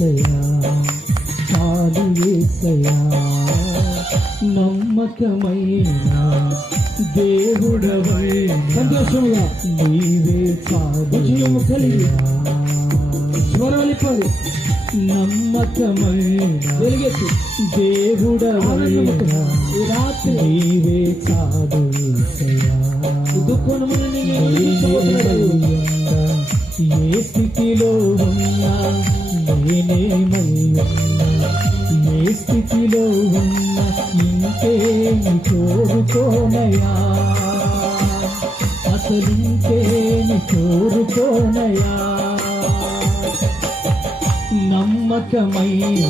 యేసయ్యా చాలు యేసయ్యా నమ్మకమైన దేవుడవై సంతోషంగా నీవే చాలు యేసయ్యా స్వరాలిపండి నమ్మకమైన దేవుడవై నీవే చాలు యేసయ్యా ఏ స్థితిలో ఉన్నా నేనేమై ఉన్నా ఏ స్థితిలో ఉన్నా ఇంకేమి కోరుకోనయా అసలు ఇంకేమి కోరుకోనయా నమ్మకమైన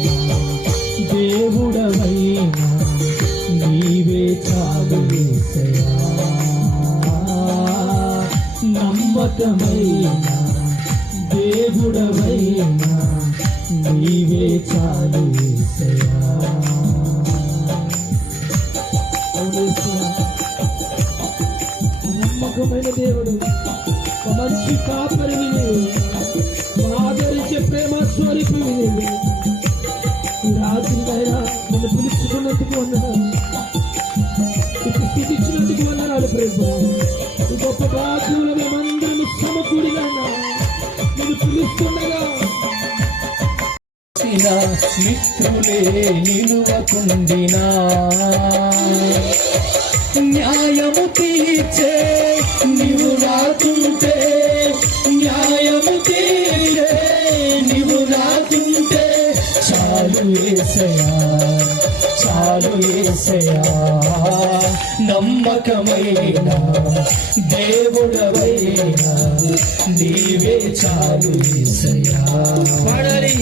దేవుడవైనా నీవే చాలు యేసయ్యా నమ్మకమైన దేవుడవైనా నీవే చాలు యేసయ్యా నమ్మకమైన దేవుడు మంచి కాపరివి నీవు ఆదరించే ప్రేమ స్వరూపివి నీవు రాత్రి అయినా నిన్ను పిలుచుకున్నందుకు వందనాలు స్థితి ఇచ్చినందుకు వందనాలు ప్రభు ఈ గొప్ప బాధ్యులు మేమందరం సమకూడినా నేను పిలుస్తుండగా మిత్రులే నిలువకుండినా న్యాయము తీర్చే నీవు రాకుంటే న్యాయము తీర్చే నీవు రాకుంటే చాలు యేసయ్యా చాలు యేసయ్యా నమ్మకమైన దేవుడవైనా నీవే చాలు యేసయ్యా పాడాలి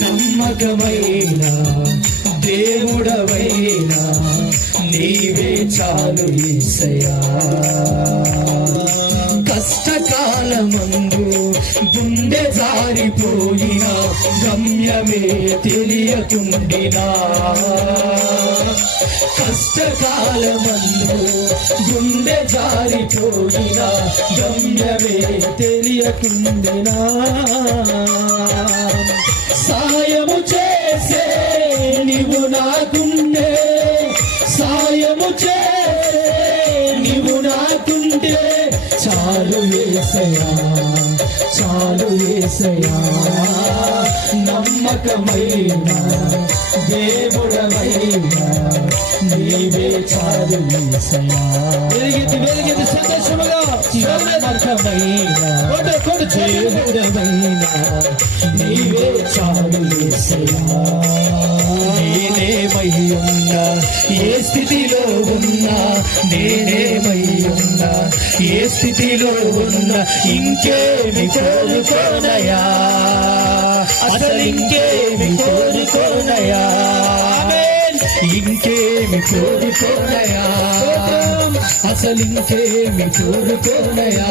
నమ్మకమైన దేవుడవైనా నీవే చాలు యేసయ్యా కష్టకాలమందు గుండె జారిపోయినా గమ్యమే తెలియకుండినా కష్టకాలమందు గుండె జారిపోయినా గమ్యమే తెలియకుండినా సాయము చేసే నీవు నాకుండే సాయము చేసే నీవు నాకుండే చాలు యేసయ్యా చాలు యేసయ్యా నమ్మకమైన దేవుడవైనా నీవే చాలు యేసయ్యా వెలిగింది సంతోషముగా నమ్మకమైన దేవుడవైనా నీవే చాలు యేసయ్యా నేనేమై ఉన్నా ఏ స్థితిలో ఉన్నా నేనేమై ఉన్నా ఏ స్థితిలో ఉన్నా ఇంకేమి కోరుకోనయా అసలు ఇంకేమి కోరుకోనయా ఇంకేమి కోరుకోనయా అసలు ఇంకేమి కోరుకోనయా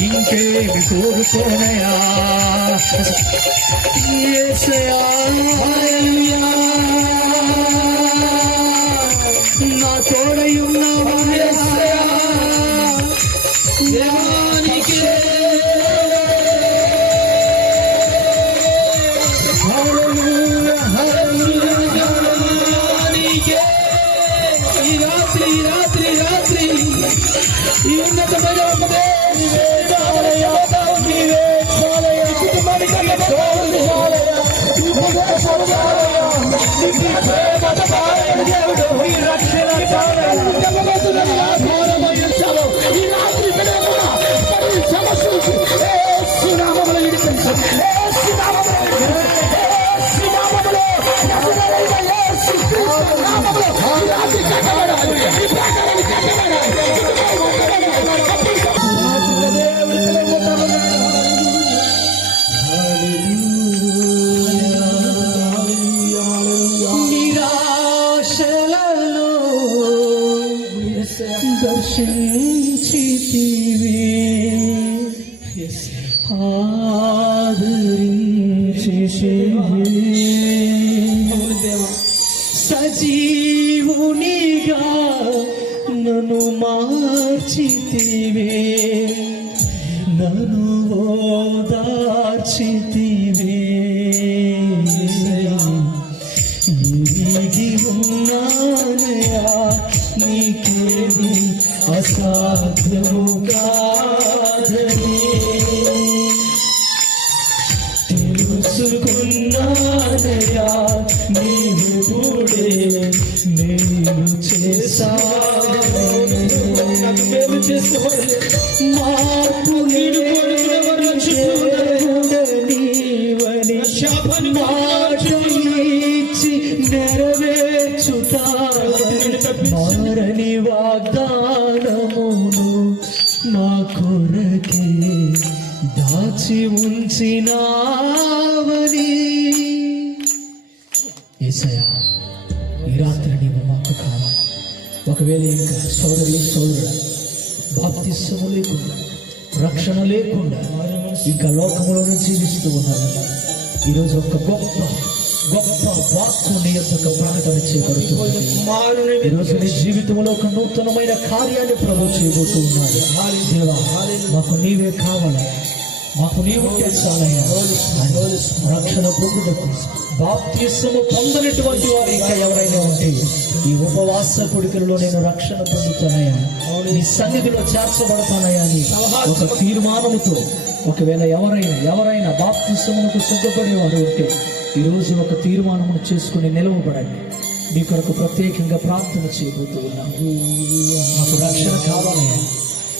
ఇంకేమి కోరుకోనయా యేసయ్యా నా తోడయున్నావా యేసయ్యా దేవానికే రాత్రి ఈ ఉన్నతమైన దర్శించితివి ఆదరించి సజీవునిగా నన్ను మార్చితివి నన్ను ఓదార్చితివి దాచి ఉంచినావని. యేసయ్యా, ఈ రాత్రి నీవు మాకు కావాలి. ఒకవేళ ఇంకా సోదరుడా బాప్తిస్మము లేకుండా, రక్షణ లేకుండా ఇంకా లోకంలోనే జీవిస్తూ ఉన్నారట. ఈరోజు ఒక గొప్ప గొప్ప వాక్కు నీ యొక్క ప్రకటన చేయబడుతుంది. ఈరోజు నీ జీవితంలో ఒక నూతనమైన కార్యాన్ని ప్రభు చేయబోతూ ఉన్నాడు. దేవా, మాకు నీవే కావాలి, మాకు నీవుంటే చాలయ్యా. రక్షణ పొందుటకు బాప్తిస్మము పొందనటువంటి వారు ఇంకా ఎవరైనా ఉంటే ఈ ఉపవాస కొడుకులలో నేను రక్షణ పొందుతానయ్యా, నీ సన్నిధిలో చేర్చబడతానయ్యా అని ఒక తీర్మానముతో ఒకవేళ ఎవరైనా బాప్తిస్మమునకు సిద్ధపడే వారు ఉంటే ఈరోజు ఒక తీర్మానమును చేసుకుని నిలవబడండి. మీ కొరకు ప్రత్యేకంగా ప్రార్థన చేయబోతూ ఉన్నాను. నాకు రక్షణ కావాలయ్యా.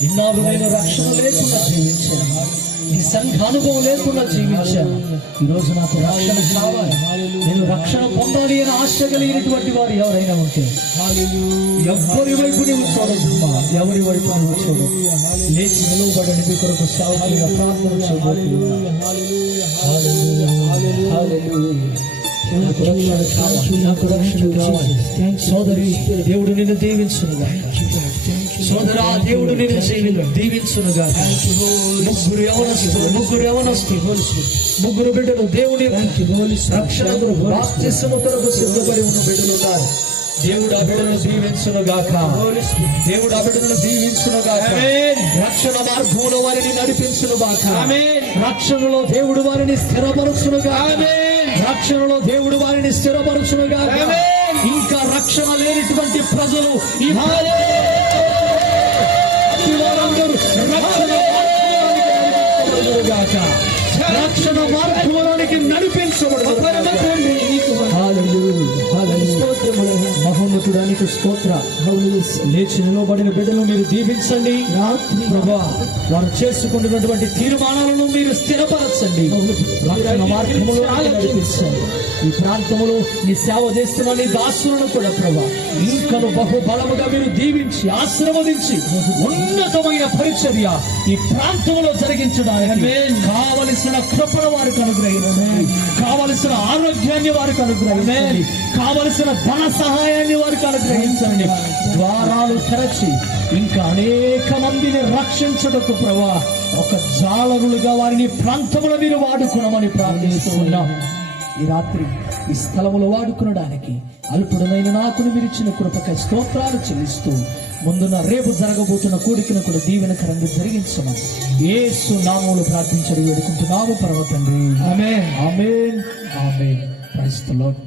ఇన్నాళ్ళు నేను రక్షణ లేకుండా జీవించాను, నీ సంఘ అనుభవం లేకుండా జీవించాను. ఈరోజు నాకు రక్షణ కావాలి, నేను రక్షణ పొందాలి అని ఆశ కలిగినటువంటి వారు ఎవరైనా ఉంటే ఎవరి వైపు నువ్వు చూడమ్మా, ఎవరి వైపు నువ్వు చూడు. లేచి నిలవబడండి. మీ కొరకు సాగుగా ప్రార్థన చేయబోతున్నాను. నాకు రక్షణ కావాలి. సోదరి, దేవుడు నిన్ను దీవించునుగా. సోదరా, దేవుడు నిన్ను దీవించునుగా. ముగ్గురు యవనస్తులు, ముగ్గురు బిడ్డలు దేవుని రక్షణ బాప్తిస్మము కొరకు సిద్ధపడి ఉన్న బిడ్డలు ఉన్నారు. దేవుడు ఆ బిడ్డలను దీవించునుగాక. దేవుడు ఆ బిడ్డలను దీవించునుగాక. రక్షణ మార్గంలో వారిని నడిపించునుగాక. రక్షణలో దేవుడు వారిని స్థిరపరచునుగాక. రక్షణలో దేవుడు వారిని స్థిరపరచునుగాక. ఇంకా రక్షణ లేనిటువంటి ప్రజలు ఈ వారందరూ రక్షణ మార్గంలోనికి నడిపించబడతారు. మహోన్నతుడానికి స్తోత్ర. లేచి నిలబడిన బిడ్డలు మీరు దీవించండి. ప్రభువా, వారు చేసుకుంటున్నటువంటి తీర్మానాలను మీరు స్థిరపరచండి. రక్షణ మార్గములో నడిపించండి. ఈ ప్రాంతంలో నీ సేవ చేస్తున్న నీ దాసులను కూడా ప్రభా ఇంకను బహు బలముగా మీరు దీవించి ఆశీర్వదించి ఉన్నతమైన పరిచర్య ఈ ప్రాంతంలో జరిగించడానికి కావలసిన కృపణ వారికి అనుగ్రహించండి. కావలసిన ఆరోగ్యాన్ని వారికి అనుగ్రహించండి. కావలసిన ధన సహాయాన్ని వారికి అనుగ్రహించండి. ద్వారాలు తెరచి ఇంకా అనేక మందిని రక్షించటకు ప్రభా ఒక జాలరులుగా వారిని ప్రాంతంలో మీరు వాడుకున్నామని ప్రార్థిస్తూ ఉన్నాం. ఈ రాత్రి ఈ స్థలములో వాడుకునడానికి అల్పుడమైన నాకును మీరు ఇచ్చిన కృపకై స్తోత్రాలు చెల్లిస్తూ ముందున్న రేపు జరగబోతున్న కోరికను కూడా దీవెనకరంగా జరిగించమని యేసు నామములో ప్రార్థించడం వేడుకుంటున్నాము పరమ తండ్రి. Amen, amen, amen. Praise the lord.